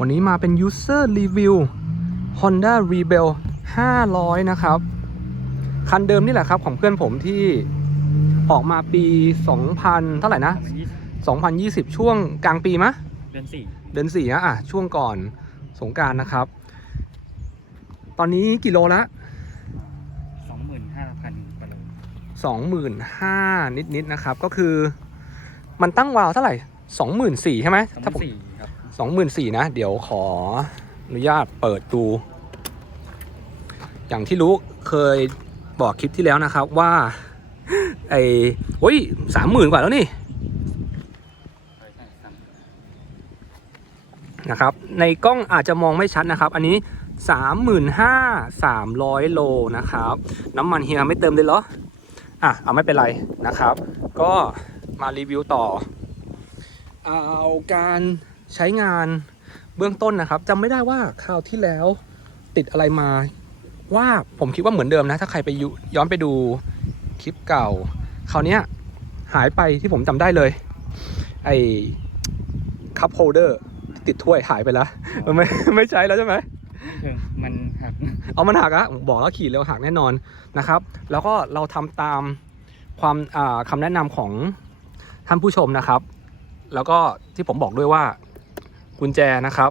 วันนี้มาเป็น user review Honda Rebel 500 นะครับ คันเดิมนี่แหละครับของเพื่อนผมที่ออกมาปี 2000 เท่าไหร่นะ 2020 ช่วงกลางปีมะ เดือนสี่เดือนสี่นะอะ ช่วงก่อนสงกรารนะครับ ตอนนี้กี่โลละ สองหมื่นห้าพันกว่าโลสองหมื่นห้านิดๆนะครับ ก็คือ มันตั้งวาล์วเท่าไหร่สองหมื่นสี่ใช่ไหมสองหถ้าผมมื่นสี่ครับ สองหมื่นสี่นะ เดี๋ยวขออนุญาตเปิดดู อย่างที่รู้เคยบอกคลิปที่แล้วนะครับว่า ไอ้โอ้ยสามหมื่นกว่าแล้วนี่นะครับ ในกล้องอาจจะมองไม่ชัดนะครับ อันนี้35,300โลนะครับ น้ำมันเฮียไม่เติมเลยเหรอ อะ เอาไม่เป็นไรนะครับ ก็มารีวิวต่อ เอาการ ใช้งานเบื้องต้นนะครับจำไม่ได้ว่าคราวที่แล้วติดอะไรมา ว่าผมคิดว่าเหมือนเดิมนะ ถ้าใครไปยุย้อนไปดูคลิปเก่า คราวเนี้ยหายไปที่ผมจำได้เลย ไอ้คัพโฮลเดอร์ติดถ้วยหายไปแล้วมันไม่ไม่ใช้แล้วใช่ไหมไม่เชิงมันหักเอามันหักอะบอกแล้วขี่เร็วหักแน่นอนนะครับ แล้วก็เราทำตามความอ่าคำแนะนำของท่านผู้ชมนะครับ แล้วก็ที่ผมบอกด้วยว่า กุญแจนะครับ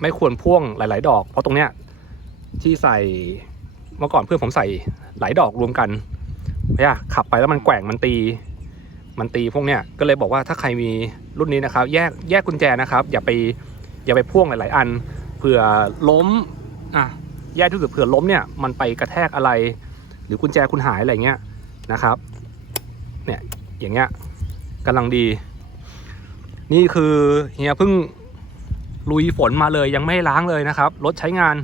ไม่ควรพ่วงหลาย ๆ ดอก เพราะตรงเนี้ยที่ใส่เมื่อก่อนเพื่อนผมใส่หลายดอกรวมกันเนี่ยขับไปแล้วมันแกว่งมันตี มันตีพวกเนี้ยก็เลยบอกว่าถ้าใครมีรุ่นนี้นะครับ แยกแยกกุญแจนะครับ อย่าไปอย่าไปพ่วงหลาย ๆ อันเผื่อล้มอะแยกที่สุดเผื่อล้มเนี่ยมันไปกระแทกอะไร หรือกุญแจคุณหายอะไรเงี้ยนะครับ เนี่ยอย่างเงี้ยกำลังดี นี่คือเฮียเพิ่งลุยฝนมาเลยยังไม่ให้ล้างเลยนะครับ รถใช้งาน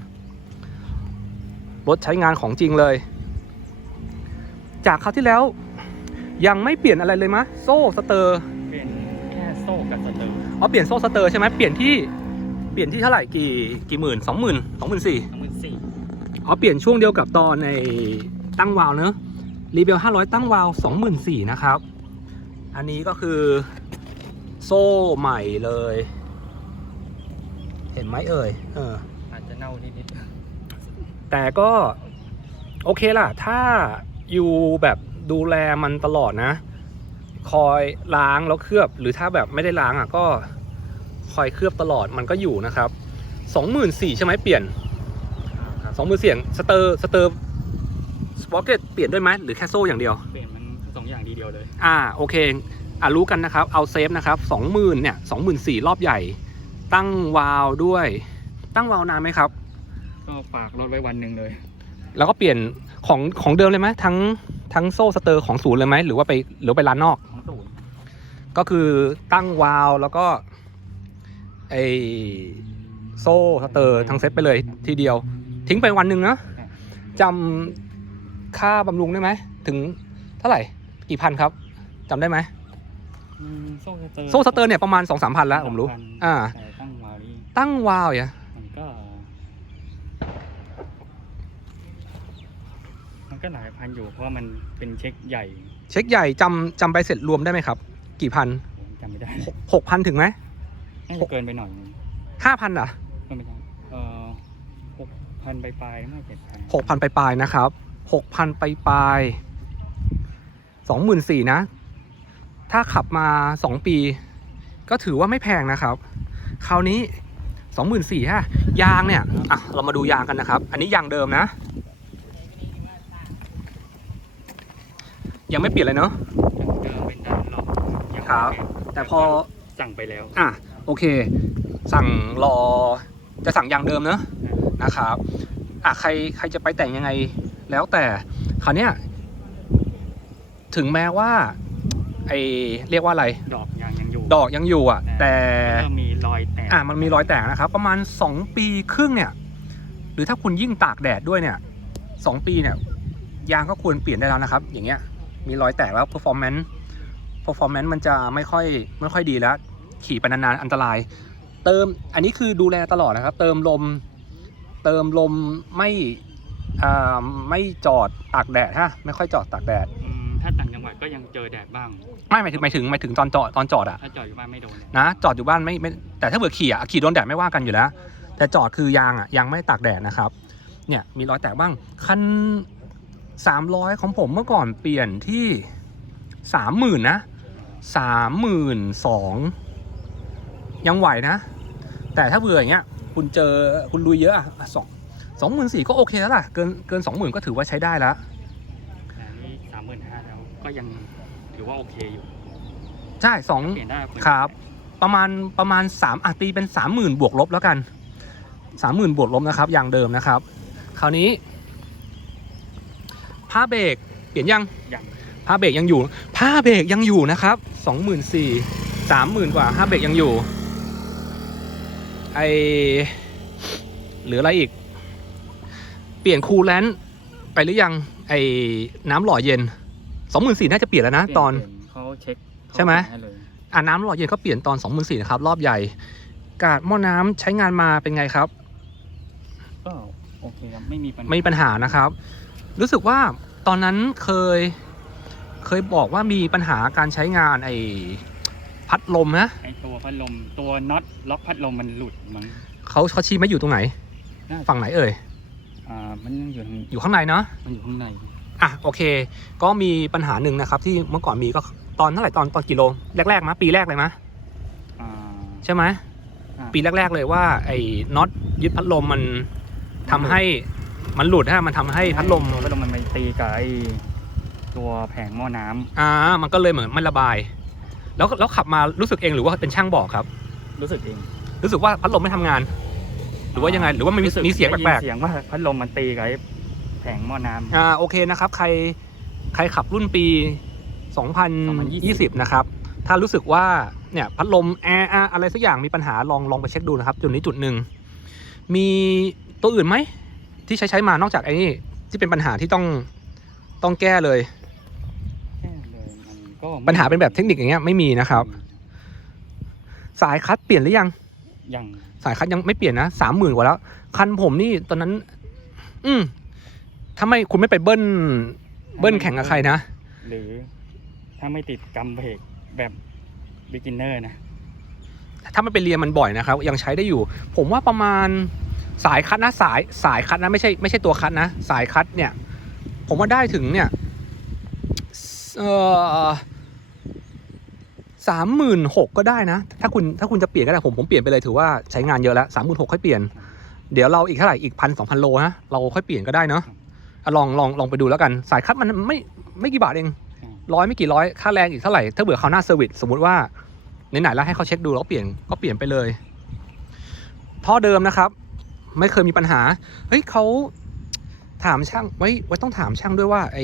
รถใช้งานของจริงเลย จากคราวที่แล้ว ยังไม่เปลี่ยนอะไรเลยมะ โซ่สเตอร์เป็นแค่โซ่กับสเตอร์อ๋อเปลี่ยนโซ่สเตอร์ใช่ไหมเปลี่ยนที่เปลี่ยนที่เท่าไหร่กี่กี่หมื่นสองหมื่นสองหมื่นสี่สองหมื่นสี่อ๋อเปลี่ยนช่วงเดียวกับตอนในตั้งวาล์วเนอะรีเบล500ตั้งวาล์ว24,000นะครับ อันนี้ก็คือ โซ่ใหม่เลย เห็นไหมเอ่ยเอออาจจะเน่านิดแต่ก็ โอเคล่ะ ถ้าอยู่แบบดูแลมันตลอดนะ คอยล้างแล้วเคลือบ หรือถ้าแบบไม่ได้ล้างอะก็คอยเคลือบตลอดมันก็อยู่นะครับสองหมื่นสี่ใช่ไหมเปลี่ยนๆครับสองหมื่นเสียงสเตอร์สเตอร์สปอเกตเปลี่ยนด้วยไหมหรือแค่โซ่อย่างเดียว เปลี่ยนมันสองอย่างดีเดียวเลย อ่าโอเค อ่ารู้กันนะครับเอาเซฟนะครับสองหมื่นเนี่ยสองหมื่นสี่รอบใหญ่ ตั้งวาล์วด้วย ตั้งวาล์วนานไหมครับ ก็ฝากรถไว้วันหนึ่งเลย แล้วก็เปลี่ยนของของเดิมเลยไหมทั้งทั้งโซ่สเตอร์ของศูนย์เลยไหมหรือว่าไปหรือไปร้านนอก ของศูนย์ก็คือตั้งวาล์วแล้วก็ไอโซ่สเตอร์ทั้งเซตไปเลยทีเดียว ทิ้งไปวันหนึ่งนะจำค่าบำรุงได้ไหมถึงเท่าไหร่กี่พันครับจำได้ไหมอืม โซ่สเตอร์โซ่สเตอร์เนี่ยประมาณ2 3 0 0พันแล้วผมรู้2,000อ่า แต่ตั้งวาล์วนี่ตั้งวาล์วอย่ามันก็ มันก็หลายพันอยู่เพราะว่ามันเป็นเช็คใหญ่เช็คใหญ่จำจำใบเสร็จรวมได้ไหมครับ กี่พันผมจำไม่ได้หกพันถึงไหมน่าจะเกินไปหน่อยนึงห้าพันอะเกินไปหน่อยเอ่อหกพันปลายๆไม่เจ็ดพันหกพันปลายๆนะครับหกพันปลายสองหมื่นสี่นะ ถ้าขับมาสองปี ก็ถือว่าไม่แพงนะครับ คราวนี้สองหมื่นสี่ฮะยางเนี่ย อะ เรามาดูยางกันนะครับ อันนี้ยางเดิมนะ ยังไม่เปลี่ยนเลยเนาะเดิมเป็นดันหลอกยังครับ แต่พอสั่งไปแล้ว อะ โอเค สั่งรอ จะสั่งยางเดิมเนอะนะครับ อะ ใคร ใครจะไปแต่งยังไง แล้วแต่ คราวเนี้ย ถึงแม้ว่า ไอเรียกว่าอะไร ดอกยางยังอยู่ดอกยังอยู่อะ แต่ก็มีรอยแตกอะมันมีรอยแตกนะครับ ประมาณ 2 ปีครึ่งเนี่ย หรือถ้าคุณยิ่งตากแดดด้วยเนี่ย2ปีเนี่ย ยางก็ควรเปลี่ยนได้แล้วนะครับ อย่างเงี้ยมีรอยแตกแล้ว performance performance มันจะไม่ค่อยไม่ค่อยดีแล้ว ขี่ไปนานๆอันตราย เติมอันนี้คือดูแลตลอดนะครับ เติมลม เติมลมไม่อ่าไม่จอดตากแดดฮะไม่ค่อยจอดตากแดด เจอแดดบ้างไม่หมายถึงหมายถึงหมายถึงตอนจอดตอนจอดอะถ้าจอดอยู่บ้านไม่โดนแดดนะจอดอยู่บ้านไม่ไม่แต่ถ้าเผื่อขี่อะขี่โดนแดดไม่ว่ากันอยู่แล้ว แต่จอดคือยางอะยางไม่ตากแดดนะครับ เนี่ยมีรอยแตกบ้างคันสามร้อยของผมเมื่อก่อนเปลี่ยนที่สามหมื่นนะสามหมื่นสองยังไหวนะ แต่ถ้าเบื่ออย่างเงี้ยคุณเจอคุณลุยเยอะอะสองสองหมื่นสี่ก็โอเคแล้วล่ะ เกินเกินสองหมื่นก็ถือว่าใช้ได้แล้วแต่นี่สามหมื่นห้าแล้วก็ยัง ถือว่าโอเคอยู่ใช่สองเปลี่ยนได้เปลี่ยนครับ ประมาณประมาณสามอะตีเป็นสามหมื่นบวกลบแล้วกันสามหมื่นบวกลบนะครับ อย่างเดิมนะครับ คราวนี้ผ้าเบรกเปลี่ยนยังยังผ้าเบรกยังอยู่ผ้าเบรกยังอยู่นะครับสองหมื่นสี่สามหมื่นกว่าผ้าเบรกยังอยู่ไอหรืออะไรอีก เปลี่ยนคูลแลนต์ไปหรือยังไอน้ำหล่อเย็น สองหมื่นสี่น่าจะเปลี่ยนแล้วนะเปลี่ยตอนเปลี่ยเขาเช็คเขาใช่ไหม เปลี่ยนให้เลยอ่าน้ำหล่อเย็นก็เปลี่ยนตอน2 4 0 0 0นะครับ รอบใหญ่ กาดหม้อน้ำใช้งานมาเป็นไงครับ ก็โอเคครับไม่มีปัญหาไม่มีปัญหานะครับ รู้สึกว่าตอนนั้นเคย เคยบอกว่ามีปัญหาการใช้งานไอ้พัดลมนะไอตัวพัดลมตัวน็อตล็อกพัดลมมันหลุดมั้งเขาเขาชี้มาอยู่ตรงไหน น่าจะฝั่งไหนเอ่ย อ่ามันยังอยู่ทางอยู่ข้างในเนาะมันอยู่ข้างใน อะโอเค ก็มีปัญหาหนึ่งนะครับ ที่เมื่อก่อนมีก็ตอนเท่าไหร่ตอนตอนกิโลแรกๆมะปีแรกเลยมะอ่าใช่ไหมอ่าปีแรก ๆเลยว่าไอ้น็อตยึดพัดลมมันทำให้มันหลุดฮะมันทำให้พัดลมตัวพัดลมมันไปตีกับไอตัวแผงหม้อน้ำอ่ามันก็เลยเหมือนไม่ระบาย แล้วแล้วขับมารู้สึกเองหรือว่าเป็นช่างบอกครับ รู้สึกเองรู้สึกว่าพัดลมไม่ทำงาน หรือว่ายังไงหรือว่ามันมีรู้สึกมีเสียงได้แปลกเสียงว่าพัดลมมันตีกับไอ้ แผงหม้อน้ำๆอ่าโอเคนะครับ ใครใครขับรุ่นปี 2020 นะครับ ถ้ารู้สึกว่าเนี่ยพัดลมแอร์อะอะไรสักอย่างมีปัญหาลองลองไปเช็คดูนะครับ จุดนี้จุดหนึ่ง มีตัวอื่นไหม ที่ใช้ใช้มานอกจากไอ้นี่ที่เป็นปัญหาที่ต้องต้องแก้เลย แค่เลยมันก็ไม่ปัญหาเป็นแบบเทคนิคอย่างเงี้ยไม่มีนะครับ สายคัดเปลี่ยนหรือยัง ยัง สายคัดยังไม่เปลี่ยนนะสามหมื่นกว่าแล้ว คันผมนี่ตอนนั้น อืม ถ้าไม่คุณไม่ไปเบิ้ลเบิ้ลแข่งกับใครนะ หรือถ้าไม่ติดกำเบรกแบบ beginner นะ ถ้าไม่ไปเรียนมันบ่อยนะครับ ยังใช้ได้อยู่ ผมว่าประมาณสายคัดนะสายสายคัดนะไม่ใช่ไม่ใช่ตัวคัดนะ สายคัดเนี่ย ผมว่าได้ถึงเนี่ยเออสามหมื่นหกก็ได้นะ ถ้าคุณถ้าคุณจะเปลี่ยนก็ได้ผมผมเปลี่ยนไปเลยถือว่าใช้งานเยอะแล้วสามหมื่นหกค่อยเปลี่ยน เดี๋ยวเราอีกเท่าไหร่อีกพันสองพันโลนะเราค่อยเปลี่ยนก็ได้เนาะอะ ลองลองลองไปดูแล้วกัน สายคัดมันไม่ไม่กี่บาทเองอืมร้อยไม่กี่ร้อยค่าแรงอีกเท่าไหร่ถ้าเบื่อเขาวหน้าเซอร์วิสสมมติว่าไหนๆแล้วให้เขาเช็คดูแล้วเปลี่ยนก็เปลี่ยนไปเลย ท่อเดิมนะครับ ไม่เคยมีปัญหาเฮ้ยเขาถามช่างไว้ไว้ต้องถามช่างด้วยว่าไอ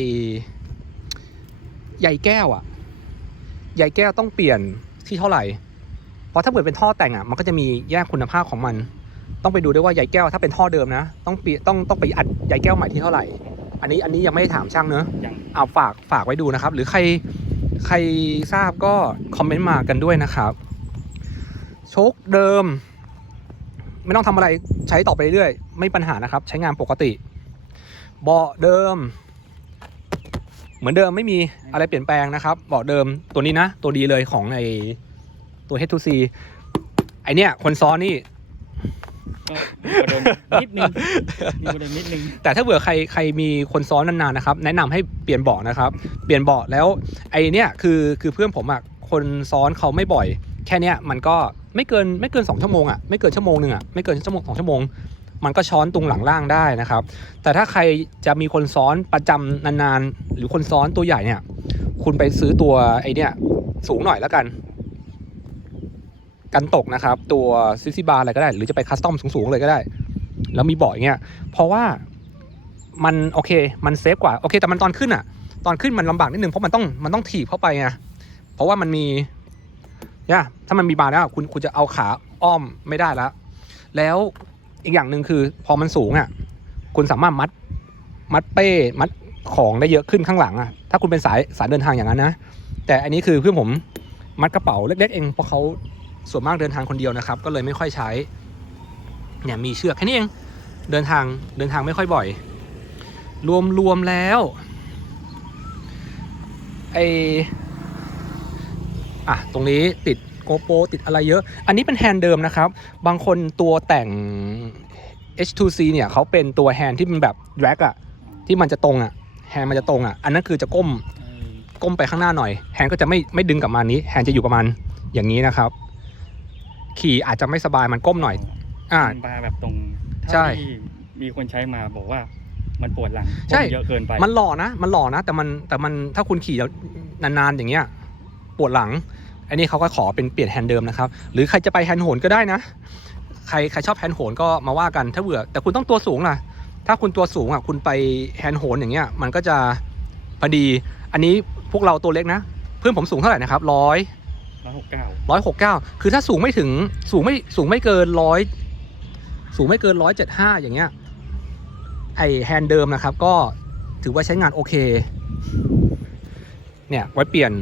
ใยแก้วอะใยแก้วต้องเปลี่ยนที่เท่าไหร่ เพราะถ้าเกิดเป็นท่อแต่งอะมันก็จะมีแยกคุณภาพของมัน ต้องไปดูด้วยว่าใยแก้วถ้าเป็นท่อเดิมนะ ต้องเปลี่ยนต้องต้องไปอัดใยแก้วใหม่ที่เท่าไหร่ อันนี้อันนี้ยังไม่ได้ถามช่างเนอะยังเอาฝากฝากไว้ดูนะครับ หรือใครใครทราบก็คอมเมนต์มากันด้วยนะครับโชคเดิม ไม่ต้องทำอะไรใช้ต่อไปเรื่อยๆไม่มีปัญหานะครับ ใช้งานปกติเบาะเดิม เหมือนเดิมไม่มีอะไรเปลี่ยนแปลงนะครับเบาะเดิมตัวนี้นะ ตัวดีเลยของไอตัว H2C ไอเนี้ยคนซ้อนนี่ ก็มีประเด็นนิดนึงมีประเด็นนิดนึงแต่ถ้าเผื่อใครใครมีคนซ้อนนานๆนะครับ แนะนำให้เปลี่ยนเบาะนะครับ เปลี่ยนเบาะแล้วไอเนี้ยคือคือเพื่อนผมอะคนซ้อนเขาไม่บ่อย แค่เนี้ยมันก็ไม่เกินไม่เกิน2ชั่วโมงอะไม่เกินชั่วโมงหนึ่งอะไม่เกินชั่วโมงสองชั่วโมงมันก็ช้อนตรงหลังล่างได้นะครับ แต่ถ้าใครจะมีคนซ้อนประจำนานๆ หรือคนซ้อนตัวใหญ่เนี่ย คุณไปซื้อตัวไอเนี้ยสูงหน่อยแล้วกัน กันตกนะครับ ตัวซิซี่บาร์อะไรก็ได้ หรือจะไปคัสตอมสูงๆเลยก็ได้ แล้วมีเบาะอย่างเงี้ยเพราะว่ามันโอเคมันเซฟกว่าโอเค แต่มันตอนขึ้นอะตอนขึ้นมันลำบากนิดนึงเพราะมันต้องมันต้องถีบเข้าไปไงเพราะว่ามันมีเนี่ยถ้ามันมีบาร์แล้วคุณคุณจะเอาขาอ้อมไม่ได้แล้วแล้วอีกอย่างหนึ่งคือพอมันสูงอะคุณสามารถมัดมัดเป้มัดของได้เยอะขึ้นข้างหลังอะถ้าคุณเป็นสายสายเดินทางอย่างนั้นนะ แต่อันนี้คือเพื่อนผมมัดกระเป๋าเล็กๆเองเพราะเขา ส่วนมากเดินทางคนเดียวนะครับ ก็เลยไม่ค่อยใช้เนี่ยมีเชือกแค่นี้เองเดินทางเดินทางไม่ค่อยบ่อย รวมรวมแล้วไออะตรงนี้ติดโกโปรติดอะไรเยอะ อันนี้เป็นแฮนด์เดิมนะครับ บางคนตัวแต่ง H2C เนี่ยเขาเป็นตัวแฮนด์ที่มันแบบ drag อะที่มันจะตรงอะแฮนด์มันจะตรงอะอันนั้นคือจะก้มไอ้ก้มไปข้างหน้าหน่อย แฮนด์ก็จะไม่ไม่ดึงกลับมานี้ แฮนด์จะอยู่ประมาณอย่างนี้นะครับ ขี่อาจจะไม่สบายมันก้มหน่อย อ่า มันมาแบบตรงใช่ เท่าที่มีคนใช้มาบอกว่ามันปวดหลังใช่เยอะเกินไปมันหล่อนะ มันหล่อนะ แต่มันแต่มันถ้าคุณขี่นานๆอย่างเงี้ยปวดหลัง อันนี้เขาก็ขอเป็นเปลี่ยนแฮนด์เดิมนะครับ หรือใครจะไปแฮนด์โหนก็ได้นะ ใครใครชอบแฮนด์โหนก็มาว่ากันถ้าเบื่อแต่คุณต้องตัวสูงล่ะ ถ้าคุณตัวสูงอะคุณไปแฮนด์โหนอย่างเงี้ยมันก็จะพอดี อันนี้พวกเราตัวเล็กนะ เพื่อนผมสูงเท่าไหร่นะครับร้อย ร้อยหกเก้าร้อยหกเก้าคือถ้าสูงไม่ถึงสูงไม่สูงไม่เกินร้อยสูงไม่เกินร้อยเจ็ดห้าอย่างเงี้ยไอแฮนด์เดิมนะครับ ก็ถือว่าใช้งานโอเค เนี่ยไว้เปลี่ยน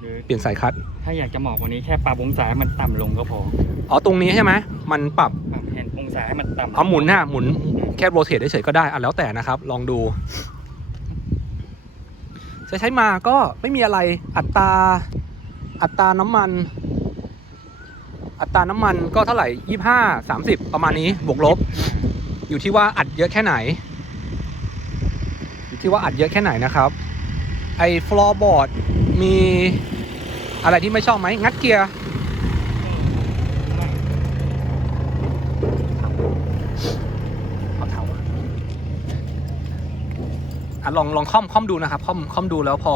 หรือเปลี่ยนสายคัด ถ้าอยากจะเหมาะกว่านี้แค่ปรับองศาให้มันต่ำลงก็พออ๋อตรงนี้ใช่ไหมมันปรับปรับแผ่นองศาให้มันต่ำเอาหมุนหน้าหมุนแค่โรเตทเฉยๆก็ได้อะแล้วแต่นะครับ ลองดูจะใช้มาก็ไม่มีอะไรอัตรา อัตราน้ำมัน อัตราน้ำมันก็เท่าไหร่ยี่ห้าสามสิบประมาณนี้บวกลบ อยู่ที่ว่าอัดเยอะแค่ไหน อยู่ที่ว่าอัดเยอะแค่ไหนนะครับ ไอ้ฟลอร์บอร์ดมีอะไรที่ไม่ชอบไหมงัดเกียร์ลองลองค่อมค่อมดูนะครับค่อมค่อมดูแล้วพอ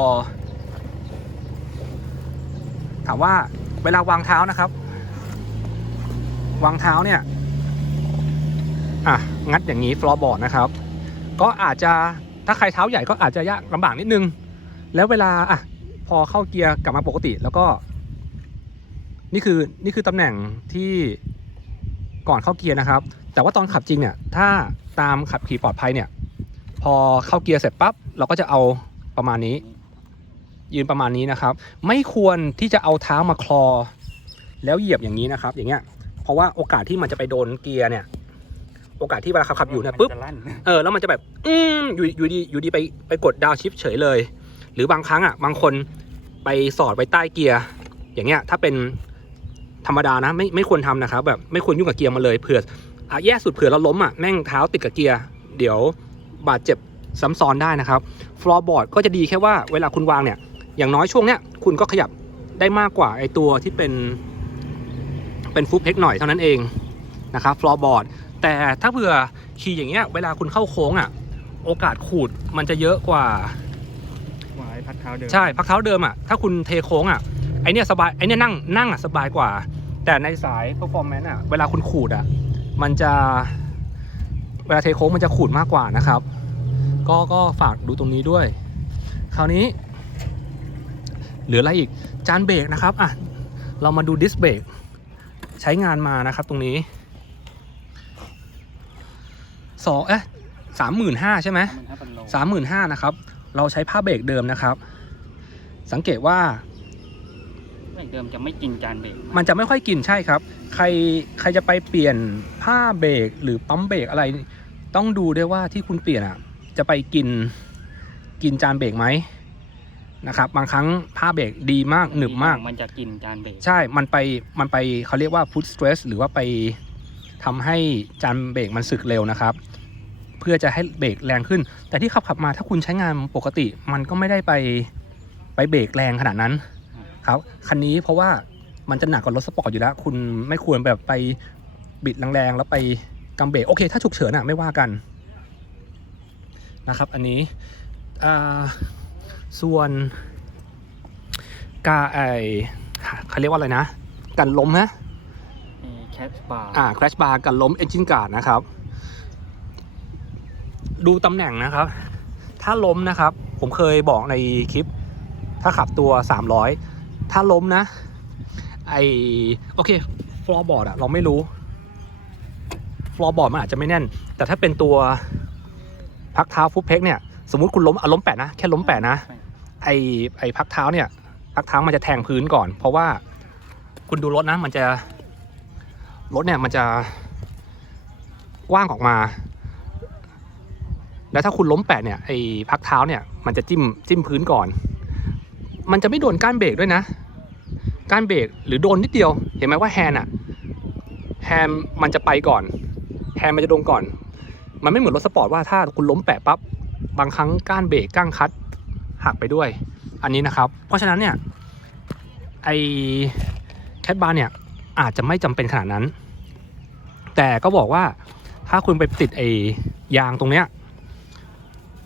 ถามว่าเวลาวางเท้านะครับ วางเท้าเนี่ยอะงัดอย่างนี้ฟลอร์บอร์ดนะครับ ก็อาจจะถ้าใครเท้าใหญ่ก็อาจจะยากลำบากนิดนึง แล้วเวลาอะพอเข้าเกียร์กลับมาปกติแล้วก็ นี่คือนี่คือตำแหน่งที่ก่อนเข้าเกียร์นะครับ แต่ว่าตอนขับจริงเนี่ยถ้าตามขับขี่ปลอดภัยเนี่ย พอเข้าเกียร์เสร็จปั๊บเราก็จะเอาประมาณนี้ ยืนประมาณนี้นะครับ ไม่ควรที่จะเอาเท้ามาคลอ แล้วเหยียบอย่างนี้นะครับ อย่างเงี้ย เพราะว่าโอกาสที่มันจะไปโดนเกียร์เนี่ย โอกาสที่เวลาขับขับอยู่เนี่ยปุ๊บมัจะลั่นเออ แล้วมันจะแบบ อืมอยู่อยู่ดีอยู่ดีไปไปกดดาวชิปเฉยเลย หรือบางครั้งอะ บางคนไปสอดไว้ใต้เกียร์ อย่างเงี้ย ถ้าเป็นธรรมดานะ ไม่ไม่ควรทำนะครับ แบบไม่ควรยุ่งกับเกียร์มาเลยเผื่ออะแย่สุดเผื่อเราล้มอะแม่งเท้าติดกับเกียร์ เดี๋ยวบาดเจ็บซ้ำซ้อนได้นะครับ ฟลอร์บอร์ดก็จะดีแค่ว่าเวลาคุณวางเนี่ย อย่างน้อยช่วงเนี้ยคุณก็ขยับได้มากกว่าไอตัวที่เป็นเป็นฟุตเพกหน่อยเท่านั้นเองนะครับฟลอร์บอร์ดแต่ถ้าเผื่อขี่อย่างเงี้ยเวลาคุณเข้าโค้งอะ โอกาสขูดมันจะเยอะกว่าวายพักเท้าเดิมใช่พักเท้าเดิมอะถ้าคุณเทโค้งอะไอเนี้ยสบายไอเนี้ยนั่งนั่งอะสบายกว่า แต่ในสาย performance อะเวลาคุณขูดอะมันจะเวลาเทโค้งมันจะขูดมากกว่านะครับ ก็ก็ฝากดูตรงนี้ด้วย คราวนี้เหลืออะไรอีกจานเบรกนะครับอะเรามาดูดิสเบรกใช้งานมานะครับตรงนี้สองเอ๊ะสามหมื่นห้าใช่ไหมมันถ้าเป็นโลสามหมื่นห้านะครับ เราใช้ผ้าเบรกเดิมนะครับ สังเกตว่าเบรกเดิมจะไม่กินจานเบรกมันจะไม่ค่อยกินใช่ครับ ใครใครจะไปเปลี่ยนผ้าเบรกหรือปั๊มเบรกอะไร ต้องดูด้วยว่าที่คุณเปลี่ยนอะ จะไปกินกินจานเบรกไหม นะครับบางครั้งผ้าเบรกดีมากหนึบมาก มันจะกินจานเบรกใช่ มันไปมันไปเขาเรียกว่า put stress หรือว่าไปทำให้จานเบรกมันสึกเร็วนะครับ เพื่อจะให้เบรกแรงขึ้น แต่ที่ขับขับมาถ้าคุณใช้งานปกติ มันก็ไม่ได้ไปไปเบรกแรงขนาดนั้นครับคันนี้เพราะว่ามันจะหนักกว่ารถสปอร์ตอยู่แล้ว คุณไม่ควรแบบไปบิดแรงๆแล้วไปกำเบรกโอเค ถ้าฉุกเฉินอะไม่ว่ากันนะครับ อันนี้อ่า ส่วนกาไอเขาเรียกว่าอะไรนะ กันล้มนะแคชบาร์อ่า crash bar กันล้ม engine guard นะครับ ดูตำแหน่งนะครับ ถ้าล้มนะครับ ผมเคยบอกในคลิป ถ้าขับตัว 300 ถ้าล้มนะ ไอโอเค floorboard อะเราไม่รู้ floorboard มันอาจจะไม่แน่น แต่ถ้าเป็นตัวพักเท้าฟุตเพกเนี่ย สมมุติคุณล้มอะล้มแปะนะ แค่ล้มแปะนะ ไอไอพักเท้าเนี่ยพักเท้ามันจะแทงพื้นก่อน เพราะว่าคุณดูรถนะมันจะรถเนี่ยมันจะกว้างออกมา แล้วถ้าคุณล้มแปะเนี่ยไอ้พักเท้าเนี่ยมันจะจิ้มจิ้มพื้นก่อน มันจะไม่โดนก้านเบรกด้วยนะก้านเบรกหรือโดนนิดเดียว เห็นไหมว่าแฮน์อะแฮน์มันจะไปก่อน แฮน์มันจะโดนก่อน มันไม่เหมือนรถสปอร์ตว่าถ้าคุณล้มแปะปั๊บบางครั้งก้านเบรกก้านคลัตช์ หักไปด้วย อันนี้นะครับ เพราะฉะนั้นเนี่ยไอแคทบาร์เนี่ยอาจจะไม่จำเป็นขนาดนั้น แต่ก็บอกว่าถ้าคุณไปติดไอยางตรงเนี้ย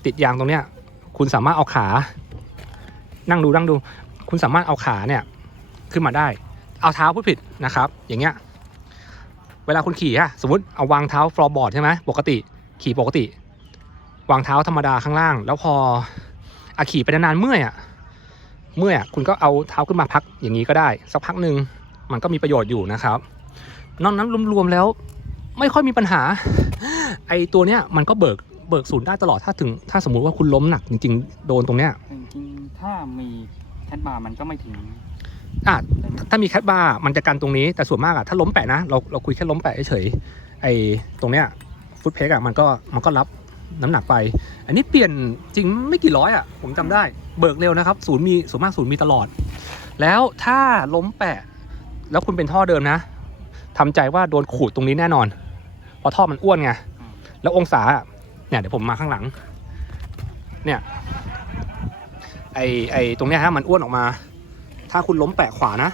ติดยางตรงเนี้ยคุณสามารถเอาขา นั่งดูนั่งดู คุณสามารถเอาขาเนี่ยขึ้นมาได้ เอาเท้าพูดผิดนะครับ อย่างเงี้ย เวลาคุณขี่อะสมมติเอาวางเท้าฟลอร์บอร์ดใช่ไหมปกติ ขี่ปกติ วางเท้าธรรมดาข้างล่าง แล้วพอ อะขี่ไปนานๆเมื่อยอะเมื่อยอะคุณก็เอาเท้าขึ้นมาพักอย่างนี้ก็ได้ สักพักหนึ่งมันก็มีประโยชน์อยู่นะครับ นอกนั้นรวมๆแล้ว ไม่ค่อยมีปัญหา ไอตัวเนี้ยมันก็เบิกเบิกศูนย์ได้ตลอดถ้าถึง ถ้าสมมุติว่าคุณล้มหนักจริง ๆ โดนตรงเนี้ยจริงๆถ้ามีแคทบาร์มันก็ไม่ถึงอะถ้ามีแคทบาร์มันจะกันตรงนี้แต่ส่วนมากอะถ้าล้มแปะนะเราเราคุยแค่ล้มแปะเฉยๆไอตรงเนี้ยฟุตเพกอะมันก็มันก็รับ น้ำหนักไป อันนี้เปลี่ยนจริงไม่กี่ร้อยอะผมจำได้ เบิกเร็วนะครับ ศูนย์มีส่วนมากศูนย์มีตลอด แล้วถ้าล้มแปะ แล้วคุณเป็นท่อเดิมนะทำใจว่าโดนขูดตรงนี้แน่นอน เพราะท่อมันอ้วนไง แล้วองศาเนี่ยเดี๋ยวผมมาข้างหลัง เนี่ยไอไอตรงเนี้ยฮะมันอ้วนออกมา ถ้าคุณล้มแปะขวานะ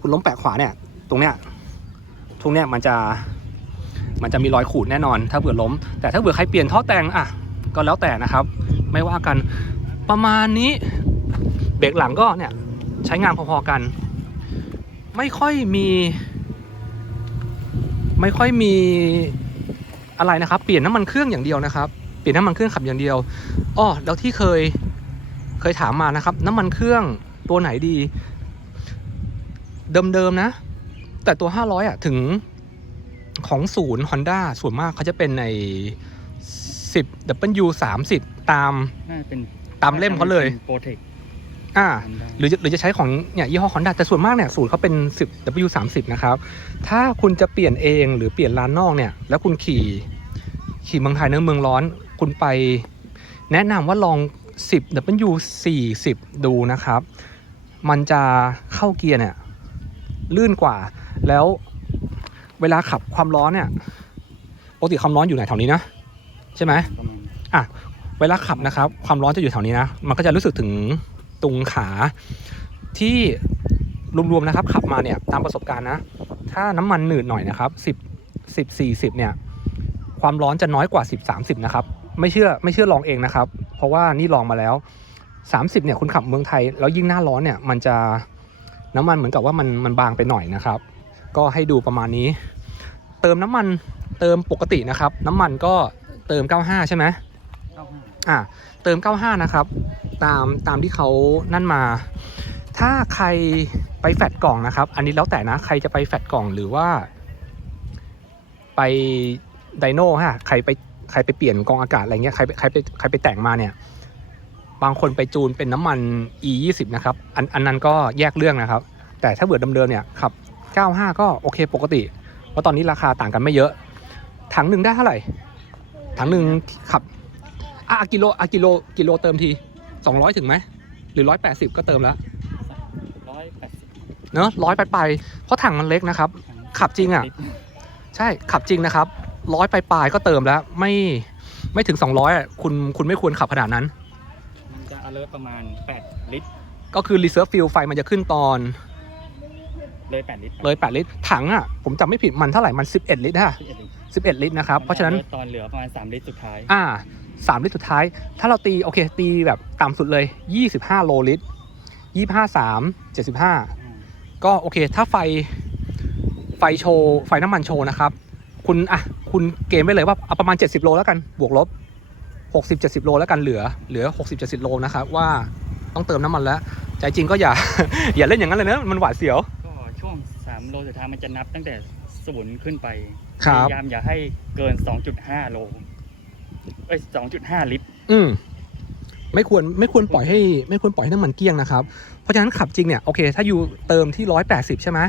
คุณล้มแปะขวาเนี่ย ตรงเนี้ยตรงเนี้ยมันจะ มันจะมีรอยขูดแน่นอน ถ้าเบื่อล้ม แต่ถ้าเบื่อใครเปลี่ยนท่อแต่งอะก็แล้วแต่นะครับ ไม่ว่ากันประมาณนี้เบรกหลังก็เนี่ยใช้งานพอๆกัน ไม่ค่อยมี ไม่ค่อยมีอะไรนะครับ เปลี่ยนน้ำมันเครื่องอย่างเดียวนะครับ เปลี่ยนน้ำมันเครื่องขับอย่างเดียวอ้อแล้วที่เคยเคยถามมานะครับ น้ำมันเครื่องตัวไหนดี เดิมๆนะ แต่ตัว 500อะถึง ของศูนย์ Honda ส่วนมากเขาจะเป็นใน 10 W 30ตาม น่าจะเป็นตามเล่มเขาเลย โปรเทคอ่า หรือจะหรือจะใช้ของเนี่ยยี่ห้อ Honda แต่ส่วนมากเนี่ยศูนย์เขาเป็น 10 W 30นะครับ ถ้าคุณจะเปลี่ยนเองหรือเปลี่ยนร้านนอกเนี่ย แล้วคุณขี่ ขี่เมืองไทยเนื้อะเมืองร้อน คุณไป แนะนำว่าลอง 10 W 40 ดูนะครับ มันจะเข้าเกียร์เนี่ยลื่นกว่าแล้ว เวลาขับความร้อนเนี่ยปกติความร้อนอยู่ไหนแถวนี้นะใช่ไหมประมาณเวลาขับนะครับ ความร้อนจะอยู่แถวนี้นะ มันก็จะรู้สึกถึงตรงขาที่รวมๆนะครับ ขับมาเนี่ยตามประสบการณ์นะ ถ้าน้ำมันหนืดหน่อยนะครับ10 10 40เนี่ยความร้อนจะน้อยกว่า 10 30นะครับไม่เชื่อไม่เชื่อลองเองนะครับ เพราะว่านี่ลองมาแล้ว 30เนี่ยคุณขับเมืองไทย แล้วยิ่งหน้าร้อนเนี่ยมันจะน้ำมันเหมือนกับว่ามันมันบางไปหน่อยนะครับ ก็ให้ดูประมาณนี้ เติมน้ำมันเติมปกตินะครับ น้ำมันก็เติม 95 ใช่ไหมเก้าห้าอะเติม 95 นะครับ ตามตามที่เขานั่นมา ถ้าใครไปแฟดกล่องนะครับ อันนี้แล้วแต่นะ ใครจะไปแฟดกล่องหรือว่า ไปไดโน่ฮะ ใครไปใครไปเปลี่ยนกองอากาศอะไรเงี้ย ใครไปใครไปใครไปแต่งมาเนี่ย บางคนไปจูนเป็นน้ำมัน e 2 0นะครับ อันอันนั้นก็แยกเรื่องนะครับ แต่ถ้าเบื่อเดิมๆเนี่ยขับ 95 ก็โอเคปกติ เพราะตอนนี้ราคาต่างกันไม่เยอะ ถังหนึ่งได้เท่าไหร่ ถังหนึ่งขับอะกิโลอะกิโลกิโลเติมทีสองร้อยถึงไหม หรือร้อยแปดสิบก็เติมแล้วร้อยแปดสิบเนอะร้อยไปไปเพราะถังมันเล็กนะครับ ขับจริงอะใช่ขับจริงนะครับร้อยไปปลายๆก็เติมแล้ว ไม่ไม่ถึง 200อะคุณคุณไม่ควรขับขนาดนั้น มันจะ alert ประมาณ 8 ลิตร ก็คือ reserve fuel ไฟมันจะขึ้นตอน เลย8ลิตรเลย 8 ลิตร ถังอะ ผมจำไม่ผิดมันเท่าไหร่ มัน 11 ลิตรฮะ11ลิตร11 ลิตรนะครับ เพราะฉะนั้นมัจ alert ตอนเหลือประมาณ 3 ลิตรสุดท้าย อ่าสามลิตรสุดท้าย ถ้าเราตีโอเค ตีแบบต่ำสุดเลย 25 โลลิตร 25 3 75อ่าก็โอเค ถ้าไฟ ไฟโชว์ ไฟน้ำมันโชว์นะครับ คุณอะ คุณเกมไว้เลยว่าเอาประมาณ 70 โลแล้วกัน บวกลบ 60 70 โลแล้วกัน เหลือ เหลือ 60 70 โลนะครับว่าต้องเติมน้ำมันแล้ว ใจจริงก็อย่า อย่าเล่นอย่างนั้นเลยนะ มันหวาดเสียวก็ช่วง3 โลสุดท้ายมันจะนับตั้งแต่ศูนย์ขึ้นไปครับพยายามอย่าให้เกิน 2.5 โลเอ้ย2.5 ลิตร อืมไม่ควรไม่ควรปล่อยให้ ไม่ควรปล่อยให้น้ำมันเกลี้ยงนะครับ เพราะฉะนั้นขับจริงเนี่ยโอเค ถ้าอยู่เติมที่ 180 ใช่ไหม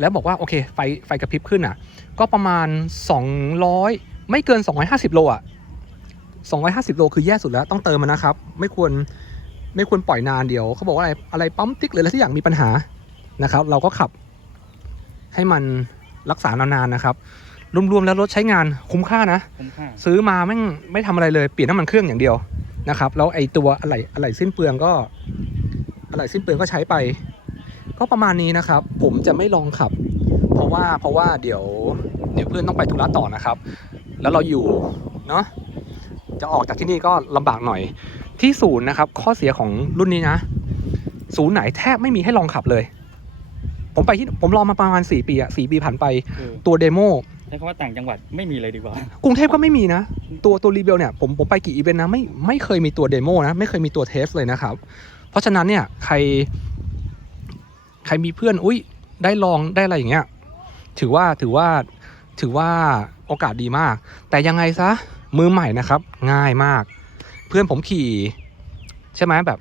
แล้วบอกว่าโอเคไฟไฟกระพริบขึ้นอะ ก็ประมาณ 200 ไม่เกิน 250 โลอะ 250 โลคือแย่สุดแล้วต้องเติมมันนะครับ ไม่ควรไม่ควรปล่อยนานเดี๋ยวเขาบอกว่าอะไรอะไรปั๊มติ๊กหรืออะไรที่อย่างมีปัญหานะครับ เราก็ขับ ให้มันรักษานานๆนะครับ รวมๆแล้วรถใช้งานคุ้มค่านะ คุ้มค่าซื้อมาแม่งไม่ทำอะไรเลยเปลี่ยนน้ำมันเครื่องอย่างเดียวนะครับ แล้วไอตัวอะไหล่อะไหล่สิ้นเปลืองก็อะไหล่สิ้นเปลืองก็ใช้ไป ก็ประมาณนี้นะครับ ผมจะไม่ลองขับ เพราะว่าเพราะว่าเดี๋ยวเดี๋ยวเพื่อนต้องไปธุระต่อนะครับ แล้วเราอยู่เนาะจะออกจากที่นี่ก็ลำบากหน่อย ที่ศูนย์นะครับ ข้อเสียของรุ่นนี้นะ ศูนย์ไหนแทบไม่มีให้ลองขับเลย ผมไปที่ผมรอมาประมาณ4ปีอะ4ปีผ่านไปคือตัวเดโมใช้คำว่าต่างจังหวัดไม่มีเลยดีกว่า กรุงเทพก็ไม่มีนะ ตัวตัวรีเบลเนี่ยผมผมไปกี่อีเวนต์นะไม่ไม่เคยมีตัวเดโมนะ ไม่เคยมีตัวเทสเลยนะครับ เพราะฉะนั้นเนี่ยใคร ใครมีเพื่อนอุ้ยได้ลองได้อะไรอย่างเงี้ยถือว่าถือว่าถือว่าโอกาสดีมาก แต่ยังไงซะมือใหม่นะครับ ง่ายมาก เพื่อนผมขี่ ใช่ไหมแบบ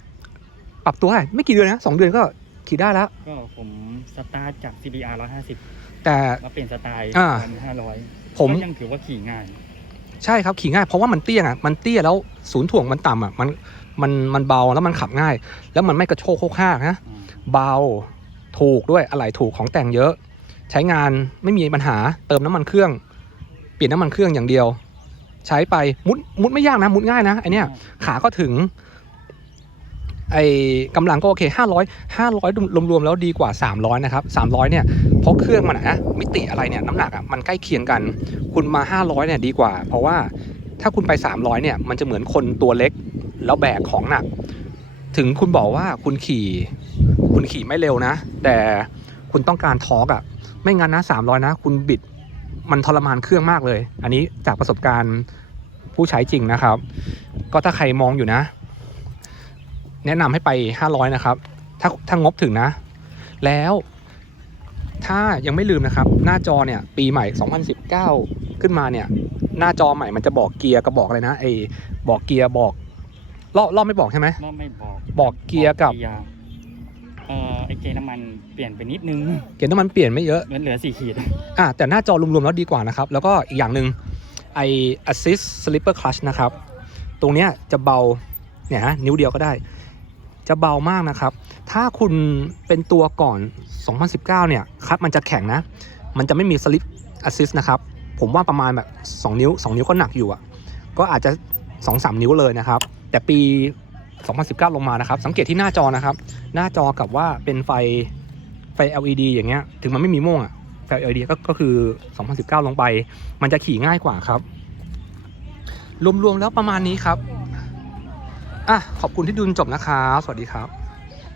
ปรับตัวได้ไม่กี่เดือนนะสองเดือนก็ ขี่ได้แล้ว ก็ผมสตาร์ทจาก CBR 150 แต่มาเปลี่ยนสไตล์อ่าเป็น500 ผมก็ยังถือว่าขี่ง่าย ใช่ครับขี่ง่าย เพราะว่ามันเตี้ยอะมันเตี้ยแล้วศูนย์ถ่วงมันต่ำอะมันมันมันเบาแล้วมันขับง่าย แล้วมันไม่กระโชกโคกห้ากนะอ่าเบาถูกด้วยอะไหล่ถูกของแต่งเยอะ ใช้งานไม่มีปัญหาเติมน้ำมันเครื่อง เปลี่ยนน้ำมันเครื่องอย่างเดียว ใช้ไปมุดมุดไม่ยากนะ มุดง่ายนะไอเนี้ยขาก็ถึง ไอกำลังก็โอเค500 500 รวมๆแล้วดีกว่า 300 นะครับ 300 เนี่ยเพราะเครื่องมันอะนะมิติอะไรเนี่ยน้ำหนักอะมันใกล้เคียงกัน คุณมา 500 เนี่ยดีกว่า เพราะว่าถ้าคุณไป 300 เนี่ยมันจะเหมือนคนตัวเล็กแล้วแบกของหนัก ถึงคุณบอกว่าคุณขี่ คุณขี่ไม่เร็วนะ แต่คุณต้องการทอร์กอะไม่งั้นนะ 300 นะ คุณบิดมันทรมานเครื่องมากเลย อันนี้จากประสบการณ์ผู้ใช้จริงนะครับ ก็ถ้าใครมองอยู่นะ แนะนำให้ไป 500 นะครับ ถ้าถ้างบถึงนะ แล้วถ้ายังไม่ลืมนะครับ หน้าจอเนี่ย ปีใหม่ 2019 ขึ้นมาเนี่ย หน้าจอใหม่มันจะบอกเกียร์กับบอกอะไรนะไอ้บอกเกียร์บอกรอบรอบไม่บอกใช่ไหมรอบไม่บอกบอกเกียร์กับเกียร์เอ่อไอเกยร์น้ำมันเปลี่ยนไปนิดนึงเกียร์น้ำมันเปลี่ยนไม่เยอะเหลือเหลือสี่ขีดอะแต่หน้าจอรวมๆแล้วดีกว่านะครับ แล้วก็อีกอย่างหนึ่งไอ assist slipper clutch นะครับ ตรงเนี้ยจะเบาเนี่ยฮะนิ้วเดียวก็ได้ จะเบามากนะครับ ถ้าคุณเป็นตัวก่อน 2019 เนี่ยครับมันจะแข็งนะ มันจะไม่มี slip assist นะครับ ผมว่าประมาณแบบ 2 นิ้ว 2 นิ้วก็หนักอยู่อะก็อาจจะ 2-3 นิ้วเลยนะครับ แต่ปี 2019 ลงมานะครับ สังเกตที่หน้าจอนะครับ หน้าจอกับว่าเป็นไฟไฟ LED อย่างเงี้ย ถึงมันไม่มีม่วงอะไฟ LED ก็ก็คือ 2019 ลงไป มันจะขี่ง่ายกว่าครับ รวมๆแล้วประมาณนี้ครับ อะขอบคุณที่ดูจนจบนะครับ สวัสดีครับ